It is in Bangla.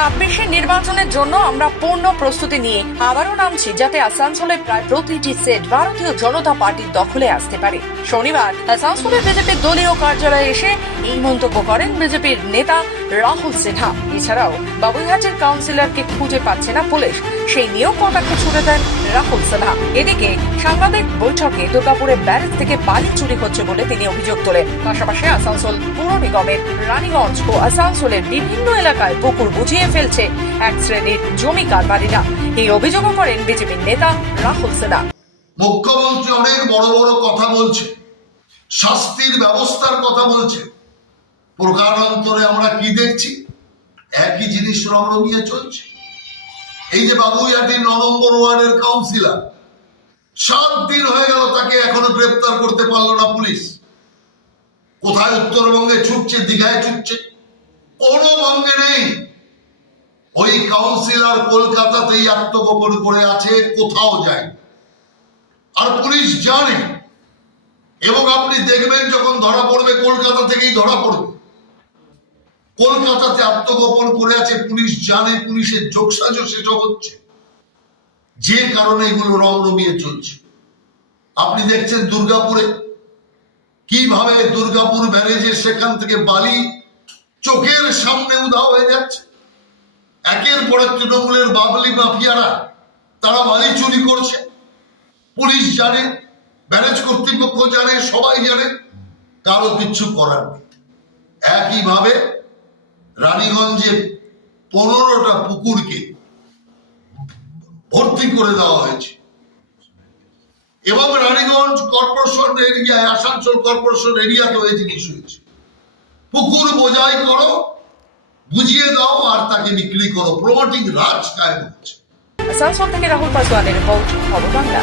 ছাব্বিশে নির্বাচনের জন্য আমরা পূর্ণ প্রস্তুতি নিয়ে আবারও নামছি, যাতে আসানসোলে প্রায় প্রতিটি সেট ভারতীয় জনতা পার্টির দখলে আসতে পারে। শনিবার আসানসোলে বিজেপির দলীয় কার্যালয়ে এসে এই মন্তব্য করেন বিজেপির নেতা রাহুল সিনহা। এছাড়াও বাবুইহাটের কাউন্সিলরকে খুঁজে পাচ্ছে না পুলিশ, সেই নিয়েও কটাক্ষ ছুড়ে দেন রাহুল সিনহা। এদিকে সাংবাদিক বৈঠকে দুর্গাপুরে ব্যারেজ থেকে বালি চুরি হচ্ছে বলে তিনি অভিযোগ তোলেন। পাশাপাশি আসানসোল পৌর নিগমের রানীগঞ্জ ও আসানসোলের বিভিন্ন এলাকায় পুকুর বুঝিয়ে ফেলছে এক শ্রেণির জমি কারবারিরা। এই অভিযোগও করেন বিজেপির নেতা রাহুল সিনহা মুখ্যমন্ত্রী অনেক বড় বড় কথা বলছে, শাস্তির ব্যবস্থার কথা বলছে। প্রকারান্তরে আমরা কি দেখছি? একই জিনিস রমরমিয়ে চলছে। এই যে বাবুইহাটির ন নম্বর ওয়ার্ডের কাউন্সিলর, সাত দিন হয়ে গেল তাকে এখনও গ্রেপ্তার করতে পারল না পুলিশ। কোথায় উত্তরবঙ্গে ছুটছে, দীঘায় ছুটছে, কোনো বঙ্গে ওই কাউন্সিলর কলকাতাতেই আত্মগোপন করে আছে, কোথাও যায় আর পুলিশ জানে। এবং আপনি দেখবেন যখন ধরা পড়বে, কলকাতা থেকেই ধরা পড়বে। কলকাতাতে আত্মগোপন করে আছে, পুলিশ জানে, পুলিশের যোগসাজও সেটা হচ্ছে। যে কারণে এগুলো রং রমিয়ে চলছে। আপনি দেখছেন দুর্গাপুরে। কীভাবে দুর্গাপুর ব্যারেজের সেখান থেকে বালি চোখের সামনে উধাও হয়ে যাচ্ছে। একের তৃণমূলের বাবলি মাফিয়ারা, তারা বালি চুরি করছে। পুলিশ জানে, ব্যারেজ কর্তৃপক্ষ জানে, সবাই জানে, কারও কিচ্ছু করার নেই। একইভাবে রানীগঞ্জে পনেরোটা পুকুরকে ভর্তি করে দেওয়া হয়েছে। এবং রানীগঞ্জ কর্পোরেশন এরিয়ায়, আসানসোল কর্পোরেশন এরিয়াতেও এই জিনিস হয়েছে। পুকুর বোঝাই করো বুঝিয়ে দাও আর তাকে বিক্রি করো। প্রমোটিং রাজ কায়েম হচ্ছে। আসানসোল থেকে রাহুল পাসওয়ানের রিপোর্ট খবর বাংলা।